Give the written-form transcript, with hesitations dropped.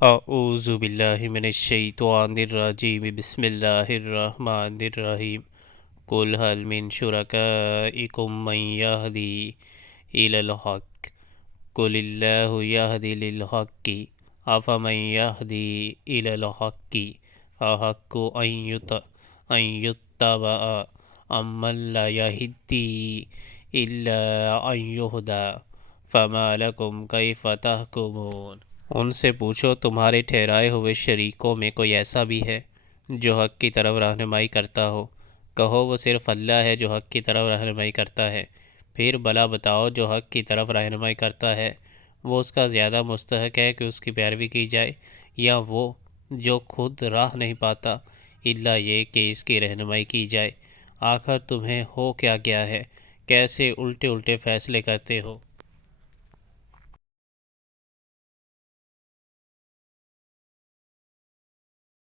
اعوذ باللہ من الشیطان الرجیم بسم اللہ الرحمن الرحیم قل هل من شرکائکم من یہدی الی الحق قل اللہ یہدی للحق افمن یہدی الی الحق احق ان یتبع امن لا یہدی الا ان یہدی فما لکم کیف تحکمون۔ ان سے پوچھو تمہارے ٹھہرائے ہوئے شریکوں میں کوئی ایسا بھی ہے جو حق کی طرف رہنمائی کرتا ہو؟ کہو وہ صرف اللہ ہے جو حق کی طرف رہنمائی کرتا ہے۔ پھر بھلا بتاؤ جو حق کی طرف رہنمائی کرتا ہے وہ اس کا زیادہ مستحق ہے کہ اس کی پیروی کی جائے، یا وہ جو خود راہ نہیں پاتا الا یہ کہ اس کی رہنمائی کی جائے؟ آخر تمہیں ہو کیا گیا ہے؟ کیسے الٹے الٹے فیصلے کرتے ہو؟